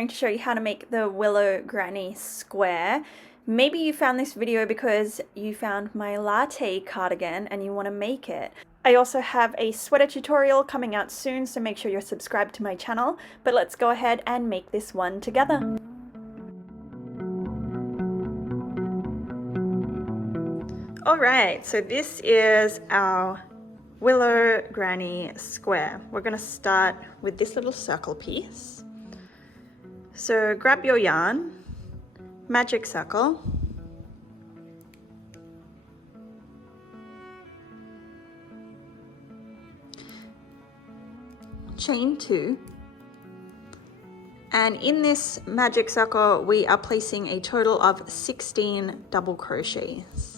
going to show you how to make the Willow Granny Square. Maybe you found this video because you found my latte cardigan and you want to make it. I also have a sweater tutorial coming out soon, so make sure you're subscribed to my channel. But let's go ahead and make this one together. Alright, so this is our Willow Granny Square. We're going to start with this little circle piece. So grab your yarn, magic circle, chain 2, and in this magic circle we are placing a total of 16 double crochets.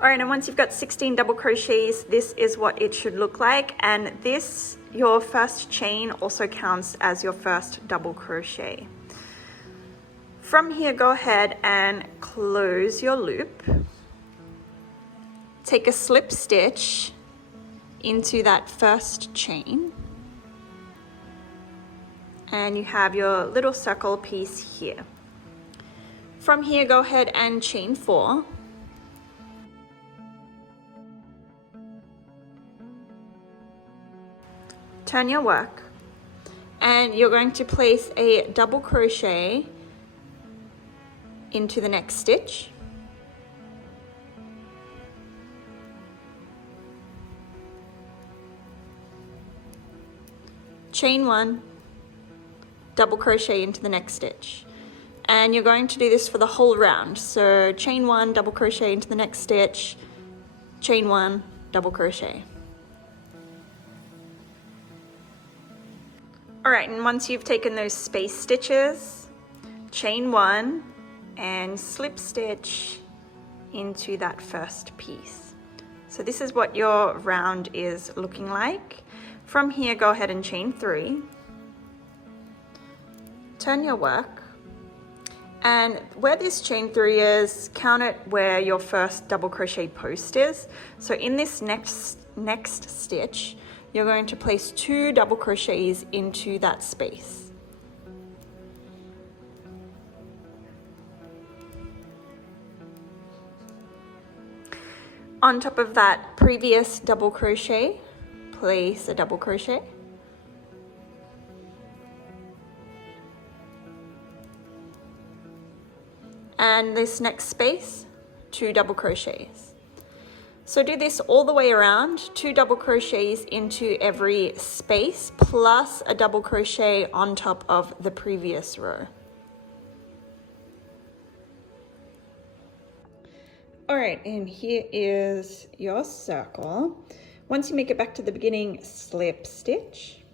Alright, and once you've got 16 double crochets, this is what it should look like, and this, your first chain, also counts as your first double crochet. From here, go ahead and close your loop. Take a slip stitch into that first chain, and you have your little circle piece here. From here, go ahead and chain 4. Turn your work, and you're going to place a double crochet into the next stitch, chain 1, double crochet into the next stitch, and you're going to do this for the whole round. So chain 1, double crochet into the next stitch, chain 1, double crochet. Alright, and once you've taken those space stitches, chain 1 and slip stitch into that first piece. So this is what your round is looking like. From here, go ahead and chain 3, turn your work, and where this chain 3 is, count it where your first double crochet post is. So in this next stitch, you're going to place 2 double crochets into that space. On top of that previous double crochet, place a double crochet. And this next space, 2 double crochets. So do this all the way around, 2 double crochets into every space, plus a double crochet on top of the previous row. Alright, and here is your circle. Once you make it back to the beginning, slip stitch.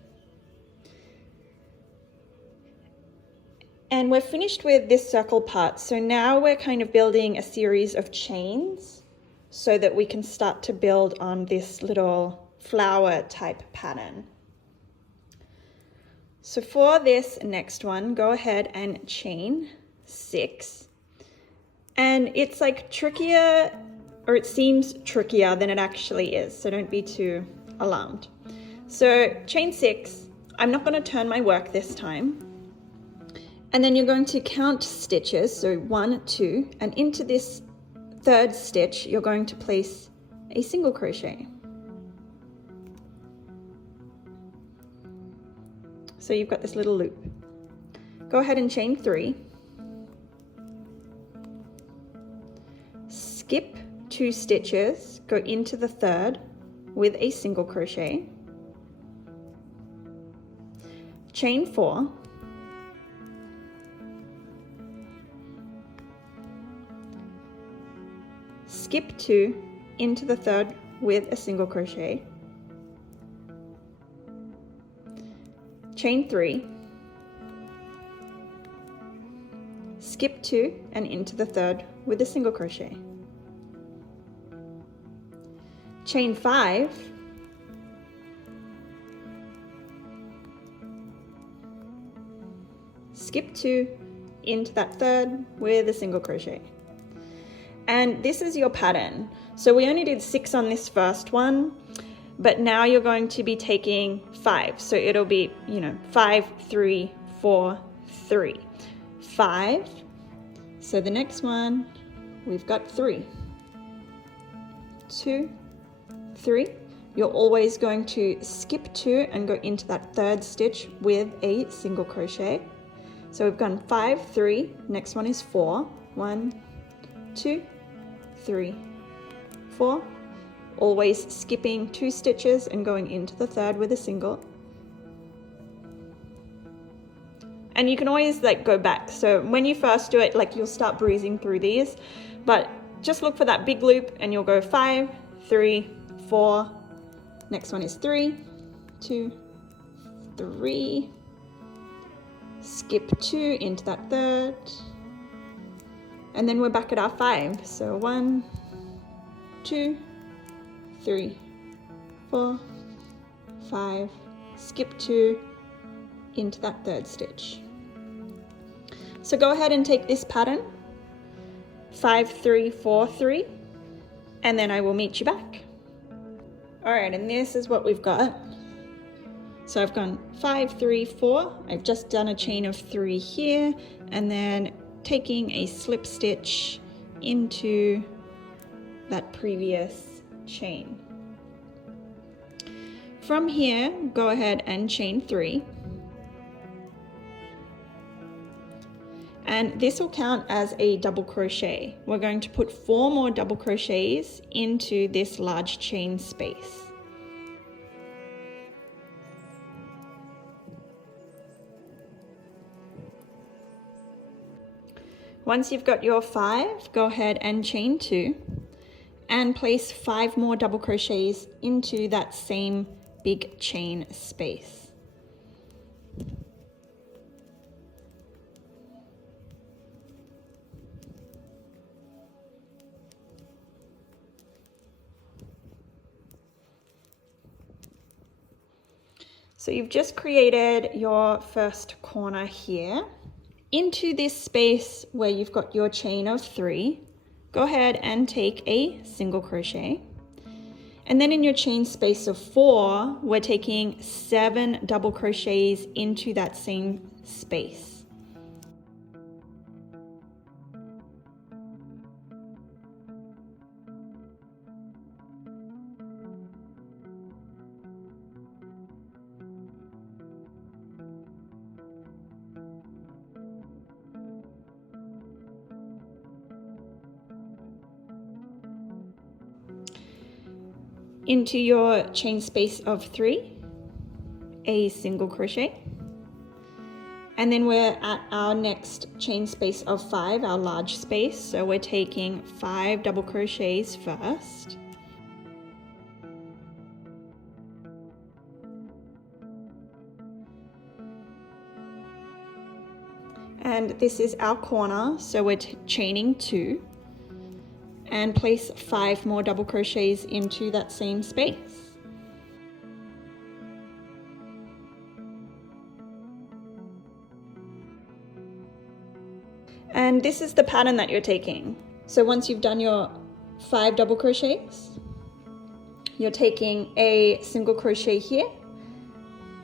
And we're finished with this circle part, so now we're kind of building a series of chains so that we can start to build on this little flower type pattern. So for this next one, go ahead and chain 6. And it's like trickier, or it seems trickier than it actually is, so don't be too alarmed. So chain 6, I'm not going to turn my work this time. And then you're going to count stitches, so 1, 2, and into this third stitch, you're going to place a single crochet. So you've got this little loop. Go ahead and chain 3. Skip 2 stitches, go into the third with a single crochet. Chain 4. Skip 2 into the third with a single crochet, chain 3, skip 2 and into the third with a single crochet, chain 5, skip 2 into that third with a single crochet. And this is your pattern. So we only did 6 on this first one, but now you're going to be taking 5. So it'll be, 5, 3, 4, 3, 5. So the next one, we've got 3, 2, 3. You're always going to skip 2 and go into that 3rd stitch with a single crochet. So we've gone 5, 3, next one is 4. 1, 2, 3, 4. Always skipping 2 stitches and going into the 3rd with a single. And you can always go back. So when you first do it, you'll start breezing through these, but just look for that big loop and you'll go 5, 3, 4. Next one is 3, 2, 3. Skip 2 into that 3rd. And then we're back at our 5. So 1, 2, 3, 4, 5. Skip 2 into that 3rd stitch. So go ahead and take this pattern, 5, 3, 4, 3, and then I will meet you back. All right, and this is what we've got. So I've gone 5, 3, 4. I've just done a chain of 3 here, and then taking a slip stitch into that previous chain. From here, go ahead and chain 3. And this will count as a double crochet. We're going to put 4 more double crochets into this large chain space. Once you've got your 5, go ahead and chain 2 and place 5 more double crochets into that same big chain space. So you've just created your first corner here. Into this space where you've got your chain of 3, go ahead and take a single crochet. And then in your chain space of 4, we're taking 7 double crochets into that same space. Into your chain space of 3, a single crochet, and then we're at our next chain space of 5, our large space, so we're taking 5 double crochets first, and this is our corner, so we're chaining 2 and place 5 more double crochets into that same space. And this is the pattern that you're taking. So once you've done your 5 double crochets, you're taking a single crochet here,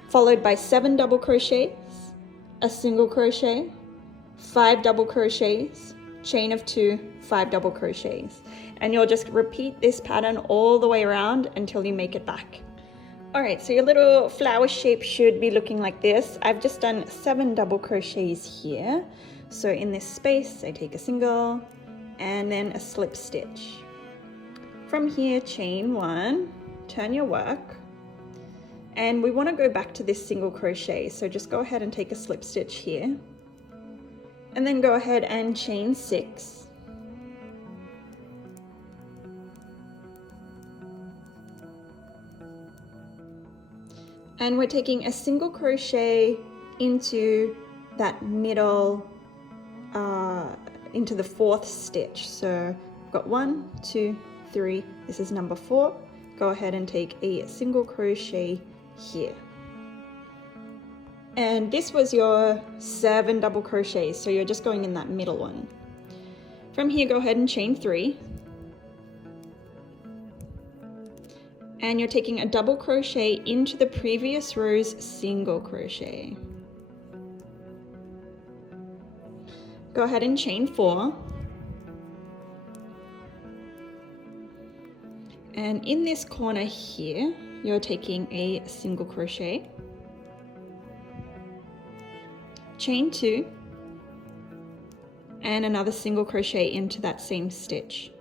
followed by 7 double crochets, a single crochet, 5 double crochets, chain of 2, 5 double crochets, and you'll just repeat this pattern all the way around until you make it back. All right, so your little flower shape should be looking like this. I've just done 7 double crochets here. So in this space, I take a single and then a slip stitch. From here, chain 1, turn your work, and we want to go back to this single crochet. So just go ahead and take a slip stitch here, and then go ahead and chain 6. And we're taking a single crochet into that middle, into the 4th stitch. So we've got 1, 2, 3, this is number 4. Go ahead and take a single crochet here. And this was your 7 double crochets, so you're just going in that middle one. From here, go ahead and chain 3. and you're taking a double crochet into the previous row's single crochet. Go ahead and chain 4. And in this corner here, you're taking a single crochet, chain 2, and another single crochet into that same stitch.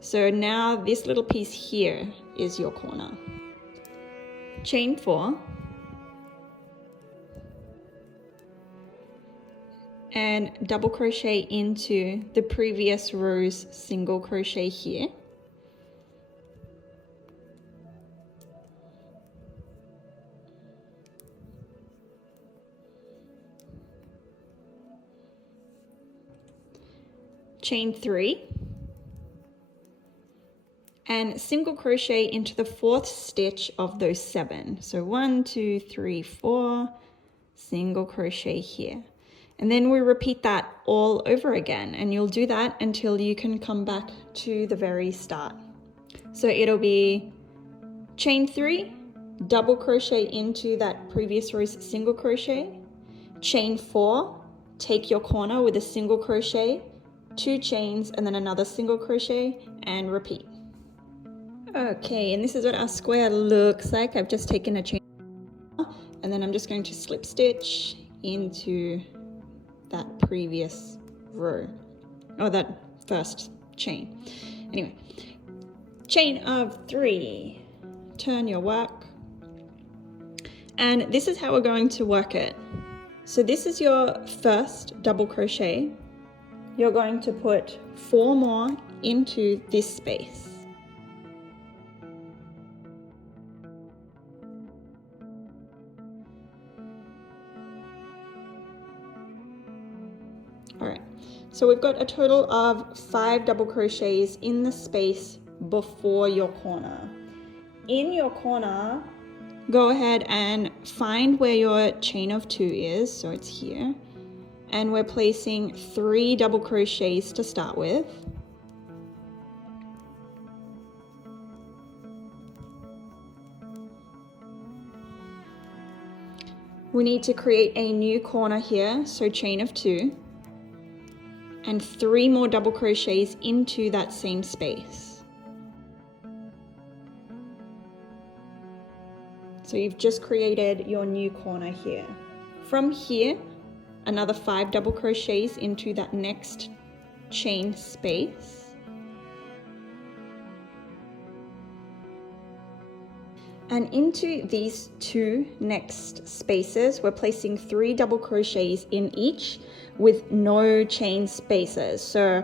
So now this little piece here is your corner. Chain 4, and double crochet into the previous row's single crochet here. Chain 3, and single crochet into the 4th stitch of those 7. So 1, 2, 3, 4, single crochet here. And then we repeat that all over again, and you'll do that until you can come back to the very start. So it'll be chain 3, double crochet into that previous row's single crochet, chain 4, take your corner with a single crochet, 2 chains, and then another single crochet, and repeat. Okay, and this is what our square looks like. I've just taken a chain, and then I'm just going to slip stitch into that previous row, or that first chain. Anyway, chain of 3, turn your work, and this is how we're going to work it. So this is your first double crochet. You're going to put 4 more into this space. All right, so we've got a total of 5 double crochets in the space before your corner. In your corner, go ahead and find where your chain of 2 is, so it's here. And we're placing 3 double crochets to start with. We need to create a new corner here, so chain of 2, and 3 more double crochets into that same space. So you've just created your new corner here. From here, another 5 double crochets into that next chain space. And into these 2 next spaces, we're placing 3 double crochets in each with no chain spaces. So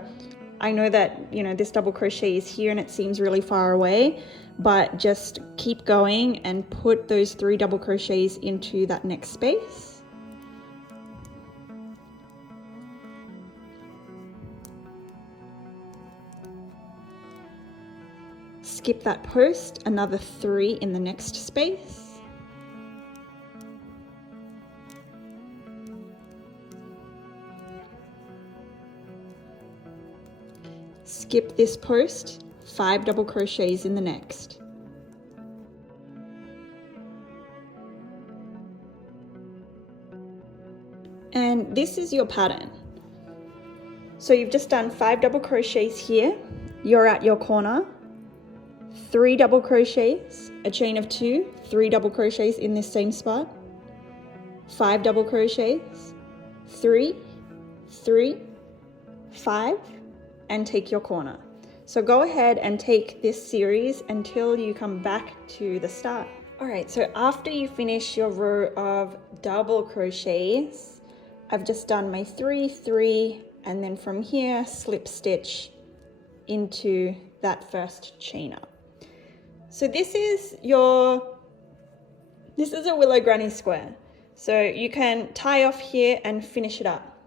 I know that, this double crochet is here and it seems really far away, but just keep going and put those 3 double crochets into that next space. Skip that post, another 3 in the next space. Skip this post, 5 double crochets in the next. And this is your pattern. So you've just done 5 double crochets here, you're at your corner, 3 double crochets, a chain of 2, 3 double crochets in this same spot, 5 double crochets, 3, 3, 5, and take your corner. So go ahead and take this series until you come back to the start. All right, so after you finish your row of double crochets, I've just done my 3, 3, and then from here, slip stitch into that first chain up. So this is a Willow Granny Square. So you can tie off here and finish it up.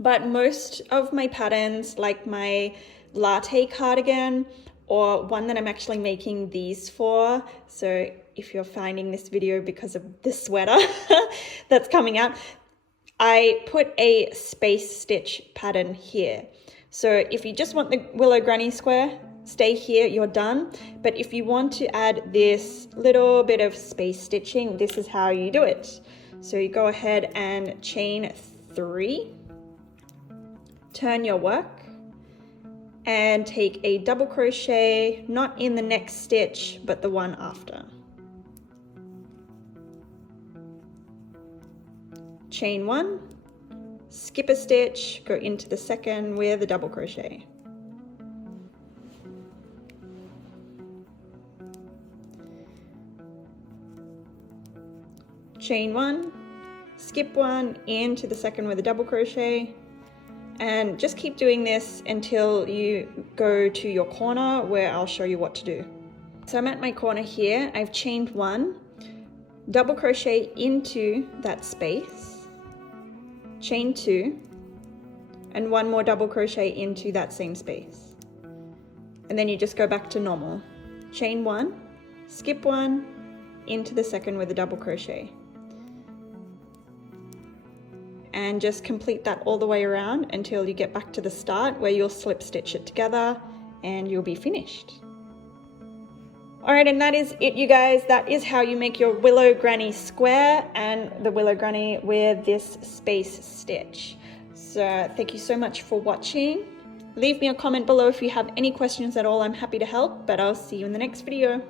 But most of my patterns, like my Latte Cardigan, or one that I'm actually making these for, so if you're finding this video because of the sweater that's coming out, I put a space stitch pattern here. So if you just want the Willow Granny Square, stay here, you're done. But if you want to add this little bit of space stitching, this is how you do it. So you go ahead and chain 3, turn your work, and take a double crochet, not in the next stitch, but the one after. Chain 1, skip a stitch, go into the second with a double crochet. Chain 1, skip 1, into the second with a double crochet, and just keep doing this until you go to your corner where I'll show you what to do. So I'm at my corner here, I've chained 1, double crochet into that space, chain 2, and 1 more double crochet into that same space. And then you just go back to normal. Chain 1, skip 1, into the second with a double crochet. And just complete that all the way around until you get back to the start where you'll slip stitch it together and you'll be finished. All right, and that is it, you guys. That is how you make your Willow Granny Square and the Willow Granny with this space stitch. So thank you so much for watching. Leave me a comment below if you have any questions at all. I'm happy to help, but I'll see you in the next video.